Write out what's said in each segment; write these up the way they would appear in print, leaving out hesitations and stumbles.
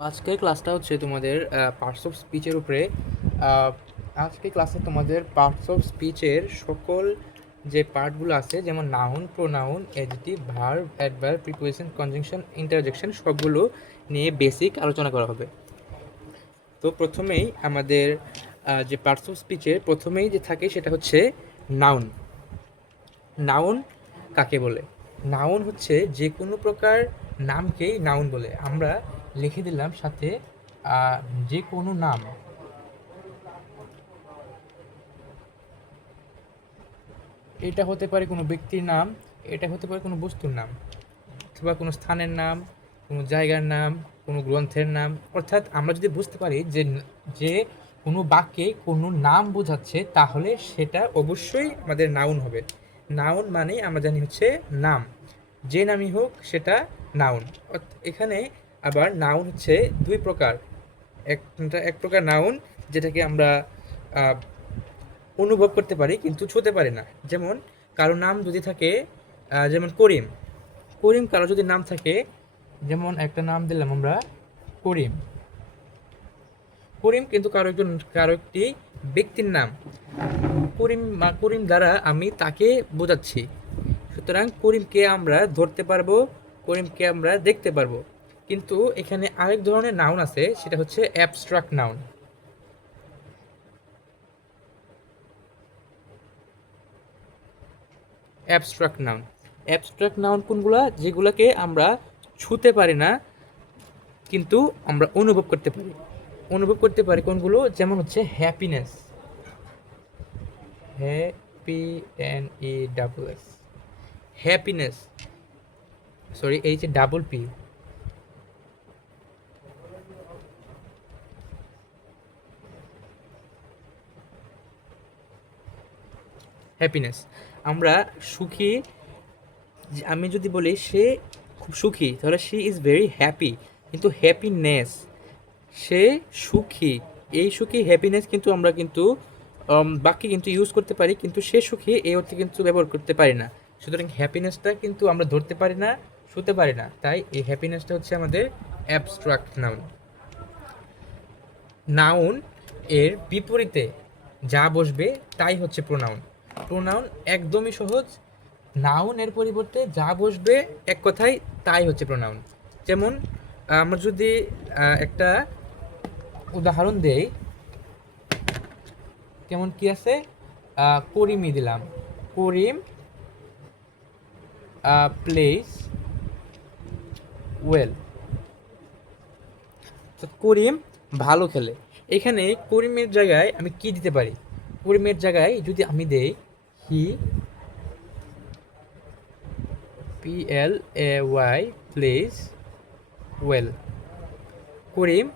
আজকের ক্লাসটা হচ্ছে তোমাদের পার্টস অফ স্পিচের উপরে। আহ, আজকের ক্লাসে তোমাদের পার্টস অফ স্পিচের সকল যে পার্টগুলো আছে, যেমন noun, pronoun, adjective, verb, adverb, preposition, conjunction, interjection সবগুলো নিয়ে বেসিক আলোচনা করা হবে। তো প্রথমেই আমাদের যে পার্টস অফ স্পিচের প্রথমেই যে থাকে সেটা হচ্ছে নাউন। নাউন কাকে বলে? নাউন হচ্ছে যে কোনো প্রকার নামকেই নাউন বলে। আমরা লিখে দিলাম সাথে আহ, যে কোনো নাম। এটা হতে পারে কোনো ব্যক্তির নাম, এটা হতে পারে কোনো বস্তুর নাম, অথবা কোনো স্থানের নাম, কোনো জায়গার নাম, কোনো গ্রন্থের নাম। অর্থাৎ আমরা যদি বুঝতে পারি যে যে কোনো বাক্যে কোনো নাম বোঝাচ্ছে, তাহলে সেটা অবশ্যই আমাদের নাউন হবে। নাউন মানে আমরা জানি হচ্ছে নাম, যে নামই হোক সেটা নাউন। এখানে আবার নাউন হচ্ছে দুই প্রকার। একটা এক প্রকার নাউন যেটাকে আমরা আহ, অনুভব করতে পারি কিন্তু ছুঁতে পারি না। যেমন কারো নাম যদি থাকে, যেমন করিম। করিম কারো যদি নাম থাকে, যেমন একটা নাম দিলাম আমরা করিম। করিম কিন্তু কারো একটি ব্যক্তির নাম। করিম দ্বারা আমি তাকে বোঝাচ্ছি। সুতরাং করিমকে আমরা ধরতে পারবো, করিমকে আমরা দেখতে পারবো। কিন্তু এখানে আরেক ধরনের নাউন আছে, সেটা হচ্ছে abstract noun. Abstract noun abstract noun কোনগুলা? যেগুলোকে আমরা ছুঁতে পারি না কিন্তু আমরা অনুভব করতে পারি। অনুভব করতে পারি কোনগুলো? যেমন হচ্ছে happiness, happy, N E double S, happiness, sorry এই যে ডাবল পি, হ্যাপিনেস। আমরা সুখী, আমি যদি বলি সে খুব সুখী, তাহলে শি ইজ ভেরি হ্যাপি। কিন্তু হ্যাপিনেস, সে সুখী, এই সুখী, হ্যাপিনেস কিন্তু আমরা কিন্তু বাক্যে কিন্তু ইউজ করতে পারি, কিন্তু সে সুখী এই অর্থে কিন্তু ব্যবহার করতে পারি না। সুতরাং হ্যাপিনেসটা কিন্তু আমরা ধরতে পারি না, শুতে পারি না, তাই এই হ্যাপিনেসটা হচ্ছে আমাদের অ্যাবস্ট্রাক্ট নাউন। নাউন এর বিপরীতে যা বসবে তাই হচ্ছে প্রোনাউন। প্রোনাউন একদমই সহজ। নাউন এর পরিবর্তে যা বসবে এক কথায় তাই হচ্ছে প্রোনাউন। যেমন আমরা যদি একটা উদাহরণ দেই, কেমন কি আছে, করিমই দিলাম, করিম প্লেস ওয়েল। তো করিম ভালো খেলে। এখানে করিমের জায়গায় আমি কি দিতে পারি? করিমের জায়গায় যদি আমি দেই হি, P L A Y, place well. করিম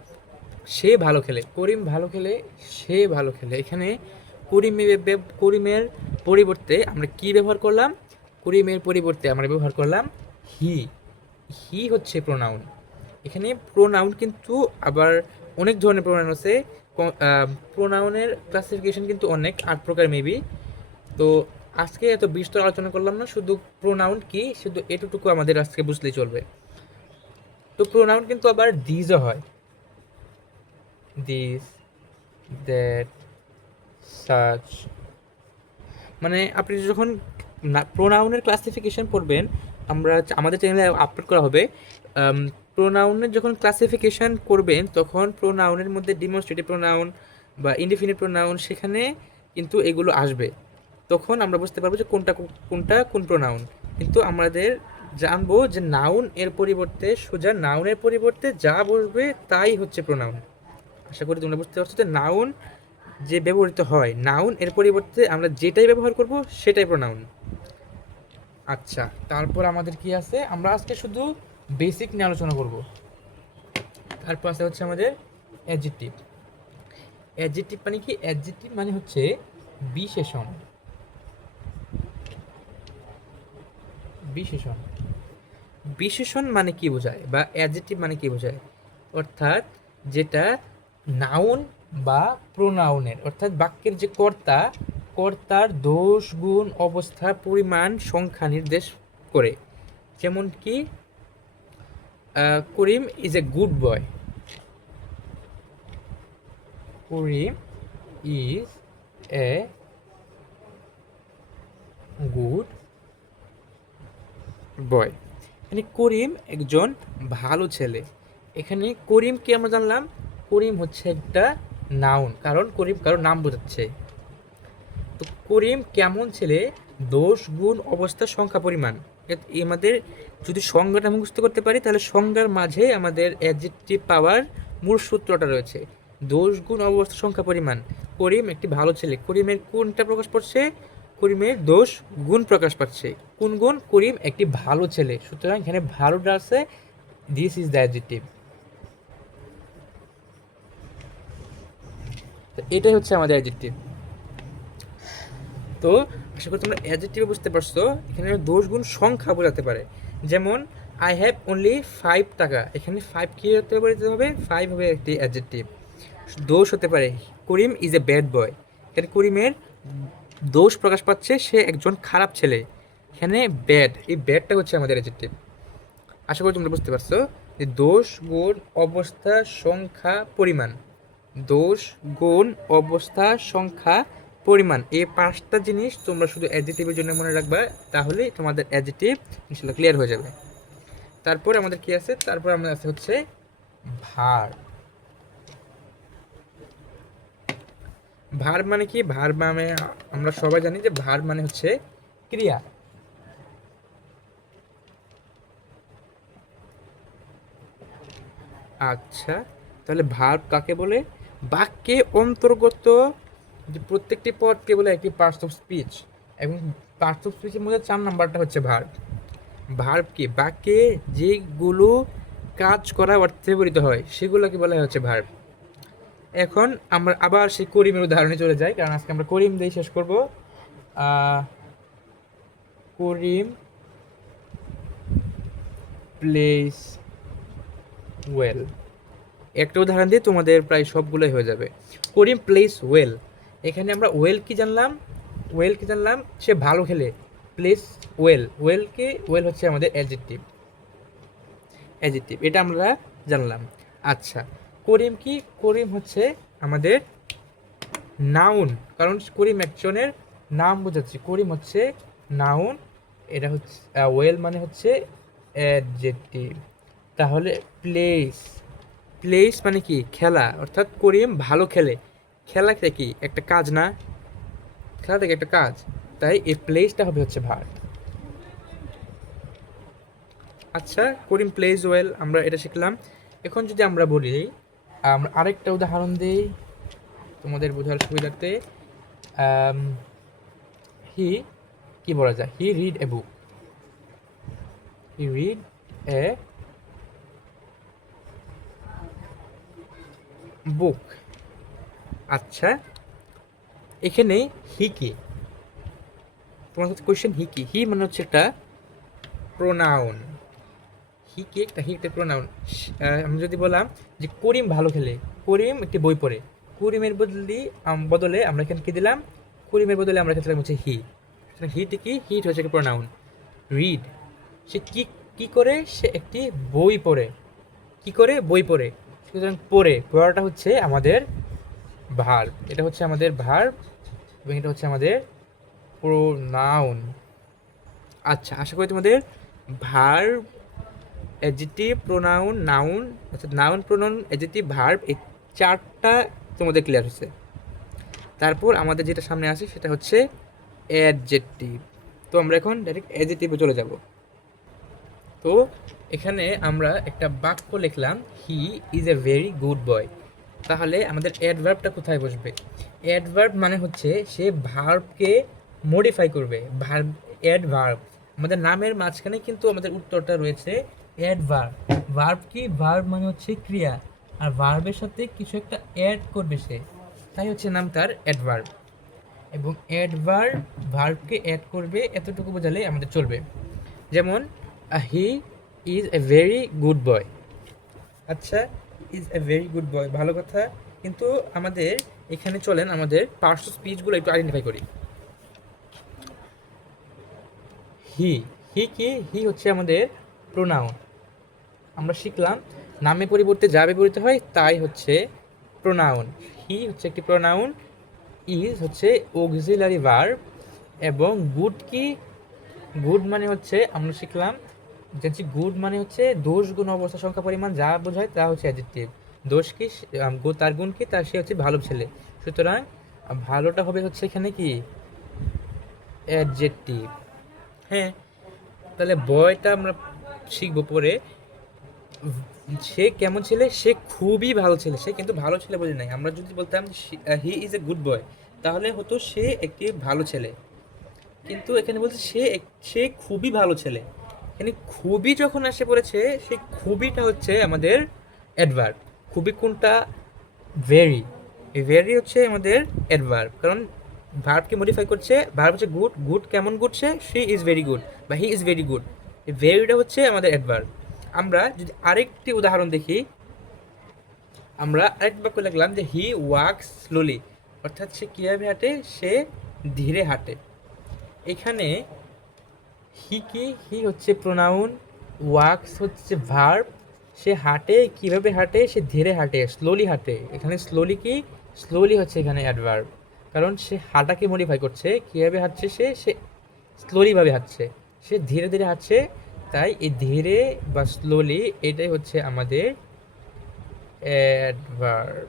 সে ভালো খেলে, করিম ভালো খেলে, সে ভালো খেলে। এখানে করিমের পরিবর্তে আমরা কি ব্যবহার করলাম? করিমের পরিবর্তে আমরা ব্যবহার করলাম হি। হি হচ্ছে প্রোনাউন। এখানে প্রোনাউন কিন্তু আবার অনেক ধরনের প্রোনাউন আছে। প্রোনাউনের ক্লাসিফিকেশন কিন্তু অনেক, 8 প্রকার মেবি। তো আজকে এত বিস্তর আলোচনা করলাম না, শুধু প্রোনাউন কি শুধু এটুকু আমাদের আজকে বুঝলেই চলবে। তো প্রোনাউন কিন্তু আবার দিজও হয়, দিস, দ্যাট, সাচ। মানে আপনি যখন প্রোনাউনের ক্লাসিফিকেশন পড়বেন, আমাদের চ্যানেলে আপলোড করা হবে। প্রোনাউনের যখন ক্লাসিফিকেশন করবেন, তখন প্রোনাউনের মধ্যে ডিমনস্ট্রেটিভ প্রোনাউন বা ইনডিফিনিট প্রোনাউন, সেখানে কিন্তু এগুলো আসবে। তখন আমরা বুঝতে পারবো যে কোনটা কোন প্রোনাউন। কিন্তু আমাদের জানবো যে নাউন এর পরিবর্তে, সোজা নাউনের পরিবর্তে যা বসবে তাই হচ্ছে প্রোনাউন। আশা করি তোমরা বুঝতে পারছো যে নাউন যে ব্যবহৃত হয়, নাউন এর পরিবর্তে আমরা যেটাই ব্যবহার করব সেটাই প্রোনাউন। আচ্ছা, তারপর আমাদের কি আছে? আমরা আজকে শুধু বেসিক নিয়ে আলোচনা করব। তারপর আছে হচ্ছে আমাদের অ্যাডজেক্টিভ। অ্যাডজেক্টিভ মানে কি? অ্যাডজেক্টিভ মানে হচ্ছে বিশেষণ। বিশেষণ, বিশেষণ মানে কি বোঝায়, বা অ্যাডজেক্টিভ মানে কি বোঝায়? অর্থাৎ যেটা নাউন বা প্রোনাউনের, অর্থাৎ বাক্যের যে কর্তা, কর্তার দোষ, গুণ, অবস্থা, পরিমাণ, সংখ্যা নির্দেশ করে। যেমন কি, Karim is a good boy. Karim is a good boy. এখানে করিম একজন ভালো ছেলে। এখানে করিমকে আমরা জানলাম করিম হচ্ছে একটা নাউন, কারণ করিম কারো নাম বোঝাচ্ছে। তো করিম কেমন ছেলে, দোষ গুণ অবস্থা সংখ্যা পরিমাণ। আমাদের যদি সংজ্ঞাটা মুখস্থ করতে পারি তাহলে সংজ্ঞার মাঝে আমাদের অ্যাডজেক্টিভ পাওয়ার মূল সূত্রটা রয়েছে। দোষ গুণ অবস্থা সংখ্যা পরিমাণ। করিম একটি ভালো ছেলে, করিমের কোনটা প্রকাশ পাচ্ছে? করিমের দোষ গুণ প্রকাশ পাচ্ছে। কোন গুণ? করিম একটি ভালো ছেলে, সুতরাং এখানে ভালোটা আছে, দিস ইজ দ্য অ্যাডজেক্টিভ। তো এটাই হচ্ছে আমাদের অ্যাডজেক্টিভ। তো আশা করি তোমরা অ্যাডজেক্টিভ বুঝতে পারছো। এখানে দোষ গুণ সংখ্যা বোঝাতে পারে, যেমন আই হ্যাভ অনলি 5 টাকা। এখানে 5 কী হতে পারে? 5 হবে একটি অ্যাডজেক্টিভ। দোষ হতে পারে করিম ইজ এ ব্যাড বয়। এখানে করিমের দোষ প্রকাশ পাচ্ছে, সে একজন খারাপ ছেলে। এখানে ব্যাড, এই ব্যাডটা হচ্ছে আমাদের অ্যাডজেক্টিভ। আশা করি তোমরা বুঝতে পারছো যে দোষ গুণ অবস্থা সংখ্যা পরিমাণ, দোষ গুণ অবস্থা সংখ্যা পরিমাণ, এই 5টা জিনিস তোমরা শুধু অ্যাডজেক্টিভের জন্য মনে রাখবা, তাহলেই তোমাদের অ্যাডজেক্টিভ ইনশাল্লাহ ক্লিয়ার হয়ে যাবে। তারপর আমাদের কি আছে? তারপর আমাদের আছে হচ্ছে ভার। ভার মানে কি? ভার মানে আমরা সবাই জানি যে ভার মানে হচ্ছে ক্রিয়া। আচ্ছা, তাহলে ভার্ব কাকে বলে? বাক্যে অন্তর্গত যে প্রত্যেকটি পদকে বলে একটি পার্টস অফ স্পিচ, এবং পার্টস অফ স্পিচের মধ্যে 4 নাম্বারটা হচ্ছে ভার্ব। ভার্ব কি? বাক্যে যেগুলো কাজ করা অর্থে ব্যবহৃত হয় সেগুলোকে বলা হচ্ছে ভার্ব। এখন আমরা আবার সেই করিমের উদাহরণে চলে যাই, কারণ আজকে আমরা করিম দিয়ে শেষ করব। করিম প্লেস ওয়েল, একটা উদাহরণ দিয়ে তোমাদের প্রায় সবগুলোই হয়ে যাবে। করিম প্লেস ওয়েল। এখানে আমরা ওয়েল কি জানলাম? ওয়েল কি জানলাম? সে ভালো খেলে। প্লেস ওয়েল, ওয়েলকে ওয়েল হচ্ছে আমাদের অ্যাডজেক্টিভ। অ্যাডজেক্টিভ এটা আমরা জানলাম। আচ্ছা, করিম কি? করিম হচ্ছে আমাদের নাউন, কারণ করিম একজনের নাম বোঝাচ্ছে। করিম হচ্ছে নাউন, এটা হচ্ছে ওয়েল মানে হচ্ছে অ্যাডজেক্টিভ। তাহলে প্লেস, প্লেস মানে কি? খেলা, অর্থাৎ করিম ভালো খেলে। খেলাটা কি? একটা কাজ না? খেলাটা কি একটা কাজ? তাই এই প্লেসটা হবে হচ্ছে ভার্ব। আচ্ছা, করিম প্লেস ওয়েল, আমরা এটা শিখলাম। এখন যদি আমরা বলি, আমরা আরেকটা উদাহরণ দিই তোমাদের বোঝার সুবিধার্থে। হি কি বলা যায়? He read a book. He read a book. আচ্ছা, এখানে হি কি? তোমার কাছে কোয়েশ্চেন, হি কি? হি মানে হচ্ছে একটা প্রোনাউন। হি কি? একটা প্রোনাউন। আমি যদি বললাম যে করিম ভালো খেলে, করিম একটি বই পড়ে, করিমের বদলে আমরা এখানে কি দিলাম? করিমের বদলে আমরা এখানে হচ্ছে হি। হিটি কি? হিট হচ্ছে একটা প্রোনাউন। রিড, সে কি কি করে? সে একটি বই পড়ে। কি করে? বই পড়ে। সুতরাং পড়াটা হচ্ছে আমাদের ভার্ব। এটা হচ্ছে আমাদের ভার্ব, এবং এটা হচ্ছে আমাদের প্রোনাউন। আচ্ছা, আশা করি তোমাদের ভার্ব, অ্যাডজেক্টিভ, প্রোনাউন, নাউন, অর্থাৎ নাউন, প্রোনাউন, অ্যাডজেক্টিভ, ভার্ব, এই 4টা তোমাদের ক্লিয়ার হচ্ছে। তারপর আমাদের যেটা সামনে আসে সেটা হচ্ছে অ্যাডজেক্টিভ। তো আমরা এখন ডাইরেক্ট অ্যাডজেক্টিভে চলে যাব। তো এখানে আমরা একটা বাক্য লিখলাম, হি ইজ এ ভেরি গুড বয়। তাহলে আমাদের অ্যাডভার্বটা কোথায় বসবে? অ্যাডভার্ব মানে হচ্ছে সে ভার্বকে মডিফাই করবে। ভার্ব, অ্যাডভার্ব, আমাদের নামের মাঝখানে কিন্তু আমাদের উত্তরটা রয়েছে অ্যাডভার্ব। ভার্ব কি? ভার্ব মানে হচ্ছে ক্রিয়া, আর ভার্বের সাথে কিছু একটা অ্যাড করবে সে, তাই হচ্ছে নাম তার অ্যাডভার্ব। এবং অ্যাডভার্ব ভার্বকে অ্যাড করবে, এতটুকু বোঝালে আমাদের চলবে। যেমন he is a very good boy. আচ্ছা, is a very good boy, ভালো কথা, কিন্তু আমাদের এখানে চলেন আমাদের পার্টস অফ স্পিচগুলো একটু আইডেন্টিফাই করি। হি, হি কি? হি হচ্ছে আমাদের প্রোনাউন। আমরা শিখলাম নামে পরিবর্তে যা ব্যবহৃত হয় তাই হচ্ছে প্রোনাউন। হি হচ্ছে একটি প্রোনাউন, ইজ হচ্ছে অক্সিলারি ভার্ব, এবং গুড কি, গুড মানে হচ্ছে আমরা শিখলাম জানছি গুড মানে হচ্ছে দোষ গুণ অবস্থা সংখ্যা পরিমাণ যা বোঝায় তা হচ্ছে অ্যাডজেক্টিভ। দোষ কি, তার গুণ কি, তার সে হচ্ছে ভালো ছেলে। সুতরাং ভালোটা হবে হচ্ছে এখানে কি অ্যাডজেক্টিভ। হ্যাঁ, তাহলে বয়টা আমরা শিখবো পরে। সে কেমন ছেলে, সে খুবই ভালো ছেলে। সে কিন্তু ভালো ছেলে বলে নাই, আমরা যদি বলতাম হি ইজ এ গুড বয় তাহলে হতো সে একটি ভালো ছেলে। কিন্তু এখানে বলছে সে খুবই ভালো ছেলে। এখানে খুবই যখন আসে পড়েছে, সেই খুবইটা হচ্ছে আমাদের অ্যাডভার্ব। খুবই কোনটা, ভেরি। এই ভেরি হচ্ছে আমাদের অ্যাডভার্ব, কারণ ভার্বকে মডিফাই করছে। ভার্ব হচ্ছে গুড, গুড কেমন good, say is very good বা হি ইজ ভেরি গুড। এই ভেরিটা হচ্ছে আমাদের অ্যাডভার্ব। আমরা যদি আরেকটি উদাহরণ দেখি, আমরা আরেক বাক্য লিখলাম যে হি ওয়াক্স স্লোলি, অর্থাৎ সে কীভাবে হাঁটে, সে ধীরে হাঁটে। এখানে হি কি, হি হচ্ছে প্রোনাউন, ওয়াক্স হচ্ছে ভার্ব। সে হাঁটে, কিভাবে হাঁটে, সে ধীরে হাঁটে, স্লোলি হাঁটে। এখানে স্লোলি কি, স্লোলি হচ্ছে এখানে অ্যাডভার্ব, কারণ সে হাঁটাকে মডিফাই করছে। কীভাবে হাঁটছে, সে স্লোলিভাবে হাঁটছে, সে ধীরে ধীরে হাঁটছে। তাই এই ধীরে বা স্লোলি এটাই হচ্ছে আমাদের অ্যাডভার্ব।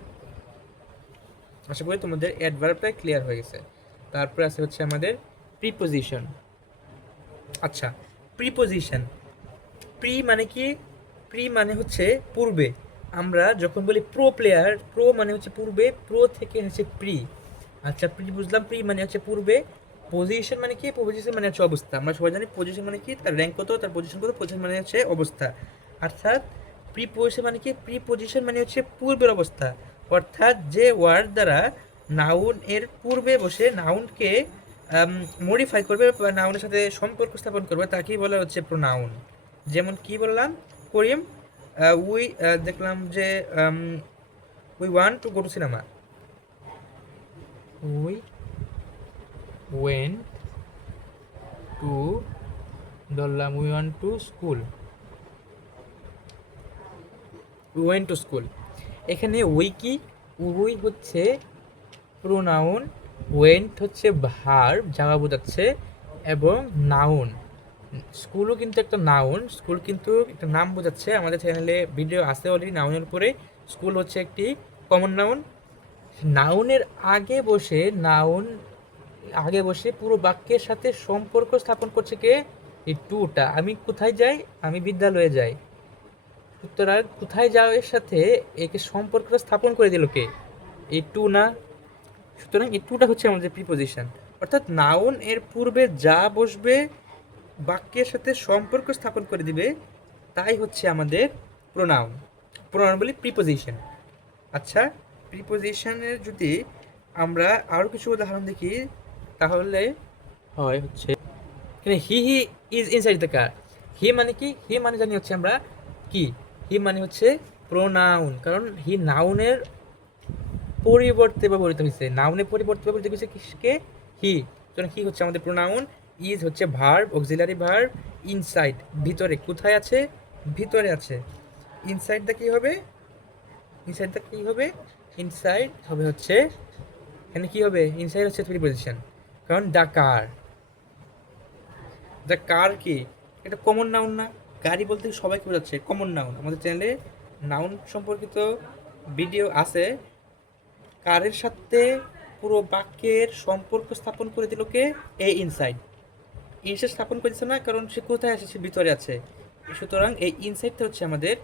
আশা করি তোমাদের অ্যাডভার্বটা ক্লিয়ার হয়ে গেছে। তারপরে আছে হচ্ছে আমাদের প্রিপোজিশন। আচ্ছা, প্রিপোজিশন, প্রি মানে কি, প্রি মানে হচ্ছে পূর্বে। আমরা যখন বলি প্রো প্লেয়ার, প্রো মানে হচ্ছে পূর্বে, প্রো থেকে হচ্ছে প্রি। আচ্ছা, প্রি বুঝলাম, প্রি মানে হচ্ছে পূর্বে। পজিশন মানে কি, পজিশন মানে হচ্ছে অবস্থা। আমরা সবাই জানি পজিশন মানে কি, তার র্যাঙ্ক কত, তার পজিশন কত। পজিশন মানে হচ্ছে অবস্থা। অর্থাৎ প্রি পজিশন মানে কি, প্রি পজিশন মানে হচ্ছে পূর্বের অবস্থা। অর্থাৎ যে ওয়ার্ড দ্বারা নাউন এর পূর্বে বসে নাউনকে মডিফাই করবে বা নাউনের সাথে সম্পর্ক স্থাপন করবে তাকেই বলা হচ্ছে প্রোনাউন। যেমন কি বললাম, করিম উই দেখলাম যে we want to go to cinema, we went to, ধরলাম we want to school, we went to school. এখানে উই কি, উই হচ্ছে প্রোনাউন, ওয়েন্ট হচ্ছে ভার্ব যা বোঝাচ্ছে, এবং নাউন। স্কুলও কিন্তু একটা নাউন, স্কুল কিন্তু একটা নাম বোঝাচ্ছে। আমাদের চ্যানেলে ভিডিও আছে অলরেডি নাউনের উপরে। স্কুল হচ্ছে একটি কমন নাউন। নাউনের আগে বসে, নাউন আগে বসে পুরো বাক্যের সাথে সম্পর্ক স্থাপন করছে কে, এই টুটা। আমি কোথায় যাই, আমি বিদ্যালয়ে যাই। সুতরাং কোথায় যাও এর সাথে একে সম্পর্কটা স্থাপন করে দিল কে, এই টু না। সুতরাং এই টুটা হচ্ছে আমাদের প্রিপোজিশন। অর্থাৎ নাউন এর পূর্বে যা বসবে, বাক্যের সাথে সম্পর্ক স্থাপন করে দিবে, তাই হচ্ছে আমাদের প্রোনাউন। প্রোনাউন বলি প্রিপোজিশন। আচ্ছা, প্রিপোজিশনের যদি আমরা আরও কিছু উদাহরণ দেখি তাহলে হয় হচ্ছে এখানে he is inside the car. He মানে কি, হি মানে জানি হচ্ছে আমরা কি, হি মানে হচ্ছে প্রোনাউন, কারণ হি নাউনের পরিবর্তে ব্যবহৃত হয়েছে, নাউনের পরিবর্তে ব্যবহৃত হয়েছে কিসকে, হি। সুতরাং হি হচ্ছে আমাদের প্রোনাউন। ইজ হচ্ছে ভার্ব, অক্সিলারি ভার্ব। ইনসাইড ভিতরে, কোথায় আছে, ভিতরে আছে। ইনসাইড দা কি হবে, ইনসাইড দা কি হবে, ইনসাইড হবে হচ্ছে এখানে কি হবে, ইনসাইড হচ্ছে প্রিপোজিশন, কারণ দ্য কার। দ্য কার কি, এটা কমন নাউন না, গাড়ি বলতে সবাইকে বোঝাচ্ছে, কমন নাউন। আমাদের চ্যানেলে নাউন সম্পর্কিত ভিডিও আছে। কারের সাথে পুরো বাক্যের সম্পর্ক স্থাপন করে দিল কে, এ ইনসাইড। ইনসাইড স্থাপন করেছে না, কারণ সে কোথায় আছে, সে ভিতরে আছে। সুতরাং এই ইনসাইডটা হচ্ছে আমাদের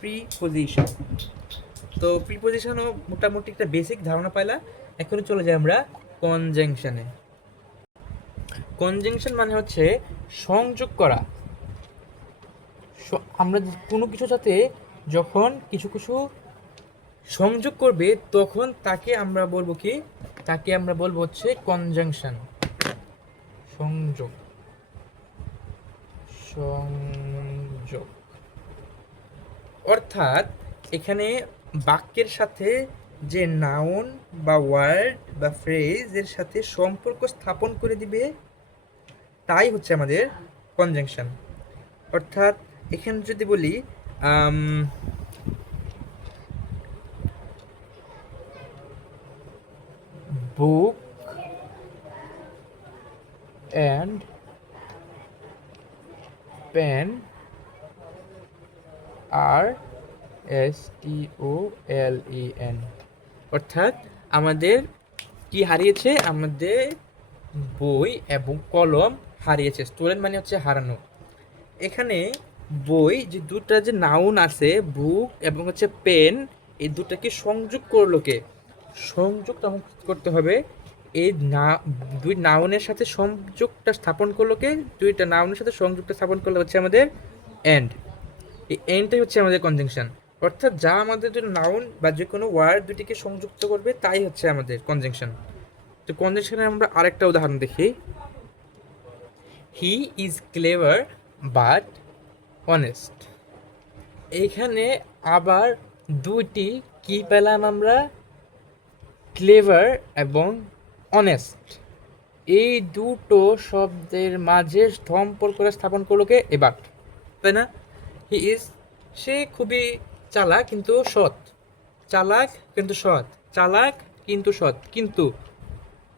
প্রিপোজিশন। তো প্রিপোজিশনও মোটামুটি একটা বেসিক ধারণা পাইলা। এখন চলে যাই আমরা কনজাংশনে। কনজাংশন মানে হচ্ছে সংযোগ করা। আমরা কোনো কিছুর সাথে যখন কিছু কিছু সংযোগ করবে তখন তাকে আমরা বলবো কি, তাকে আমরা বলবো হচ্ছে কনজাংশন, সংযোগ, সংযোগ। অর্থাৎ এখানে বাক্যের সাথে যে নাউন বা ওয়ার্ড বা ফ্রেজ এর সাথে সম্পর্ক স্থাপন করে দিবে তাই হচ্ছে আমাদের কনজাংশন। অর্থাৎ এখানে যদি বলি বুক অ্যান্ড পেন আর STOLEN, অর্থাৎ আমাদের কি হারিয়েছে, আমাদের বই এবং কলম হারিয়েছে। স্টোলেন মানে হচ্ছে হারানো। এখানে বই যে দুটা যে নাউন আছে, বুক এবং হচ্ছে পেন, এই দুটাকে সংযোগ করলো কে? সংযুক্ত করতে হবে। এই দুই নাউনের সাথে সংযোগটা স্থাপন করলো কে? দুইটা নাউনের সাথে সংযোগটা স্থাপন করলে হচ্ছে আমাদের এন্ড। এই এন্ডটাই হচ্ছে আমাদের কনজাংশন, অর্থাৎ যা আমাদের যে নাউন বা যে কোনো ওয়ার্ড দুটিকে সংযুক্ত করবে তাই হচ্ছে আমাদের কনজাংশন। তো কনজাংশনের আমরা আরেকটা উদাহরণ দেখি। He is clever but honest. এইখানে আবার দুইটি কি পেলাম আমরা? ক্লেভার এবং অনেস্ট। এই দুটো শব্দের মাঝে সম্পর্ক স্থাপন করলো কে? এবার, তাই না? হি ইজ, সে খুবই চালাক কিন্তু সৎ। চালাক কিন্তু সৎ, চালাক কিন্তু সৎ। কিন্তু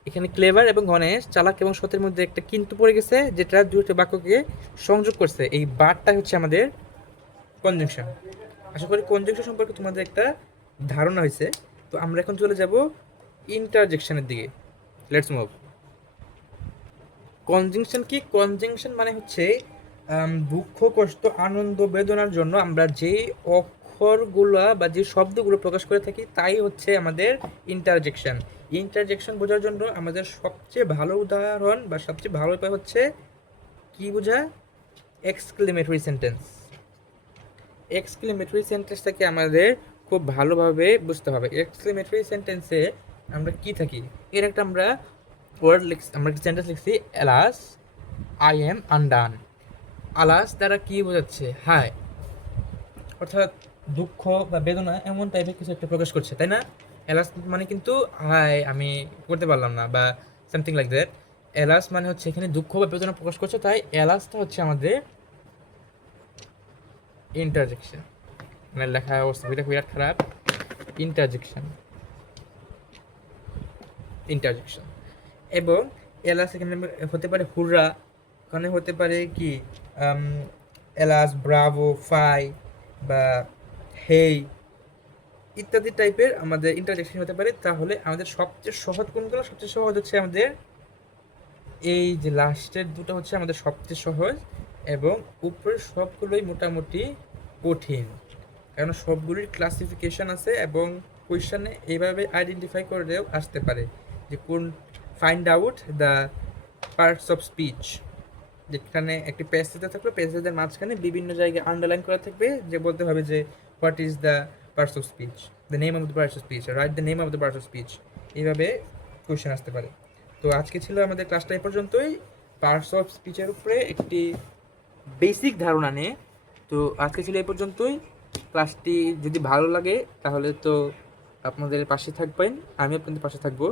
এখানে ক্লেভার এবং অনেস্ট, চালাক এবং সতের মধ্যে একটা কিন্তু পড়ে গেছে, যেটা দুটো বাক্যকে সংযোগ করছে। এই বারটা হচ্ছে আমাদের কনজাংশন। আশা করি কনজাংশন সম্পর্কে তোমাদের একটা ধারণা হয়েছে। তো আমরা এখন চলে যাব ইন্টারজেকশনের দিকে। Let's move. কনজাংশন কি? কনজাংশন মানে হচ্ছে দুঃখ, কষ্ট, আনন্দ, বেদনার জন্য আমরা যেই অক্ষরগুলো বা যে শব্দগুলো প্রকাশ করে থাকি তাই হচ্ছে আমাদের ইন্টারজেকশন। ইন্টারজেকশন বোঝার জন্য আমাদের সবচেয়ে ভালো উদাহরণ বা সবচেয়ে ভালো উপায় হচ্ছে কি বোঝা? Exclamatory sentence. এক্সক্লেমেটরি সেন্টেন্সটাকে আমাদের খুব ভালোভাবে বুঝতে হবে। এক্সক্লেমেটরি সেন্টেন্সে আমরা কি থাকি, এর একটা আমরা ওয়ার্ড আমরা একটা সেন্টেন্স লিখছি, অ্যালাস আই এম আনডান। আলাস দ্বারা কি বোঝাচ্ছে? হায়, অর্থাৎ দুঃখ বা বেদনা এমন টাইপের কিছু একটা প্রকাশ করছে, তাই না? অ্যালাস মানে কিন্তু হায় আমি করতে পারলাম না বা সামথিং লাইক দ্যাট। অ্যালাস মানে হচ্ছে এখানে দুঃখ বা বেদনা প্রকাশ করছে, তাই অ্যালাসটা হচ্ছে আমাদের ইন্টারজেকশন। মানে লেখা অবস্থা বিরাট খারাপ। Interjection, interjection. এবং এলাস এখানে হতে পারে হুররা, ওখানে হতে পারে কি এলাস, ব্রাভো, ফাই বা হেই ইত্যাদি টাইপের আমাদের ইন্টারজেকশন হতে পারে। তাহলে আমাদের সবচেয়ে সহজ কোনগুলো? সবচেয়ে সহজ হচ্ছে আমাদের এই যে লাস্টের দুটো হচ্ছে আমাদের সবচেয়ে সহজ, এবং উপরের সবগুলোই মোটামুটি কঠিন, কারণ সবগুলির ক্লাসিফিকেশন আছে এবং কোয়েশ্চনে এইভাবে আইডেন্টিফাই করেও আসতে পারে যে কোন find out the parts of speech, যেখানে একটি প্যাসেজে থাকবে, প্যাসেজের মাঝখানে বিভিন্ন জায়গায় আন্ডারলাইন করা থাকবে, যে বলতে হবে যে what is the parts of speech, the name of the parts of speech, write the name of the parts of speech. এইভাবে কোয়েশ্চেন আসতে পারে। তো আজকে ছিল আমাদের ক্লাসটা এই পর্যন্তই, পার্টস অফ স্পিচের উপরে একটি বেসিক ধারণা নিয়ে। তো আজকে ছিল এই পর্যন্তই। ক্লাসটি যদি ভালো লাগে তাহলে তো আপনাদের পাশে থাকবেন, আমি আপনাদের পাশে থাকবো।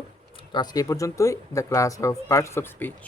তো আজকে এই পর্যন্তই, the class of parts of speech.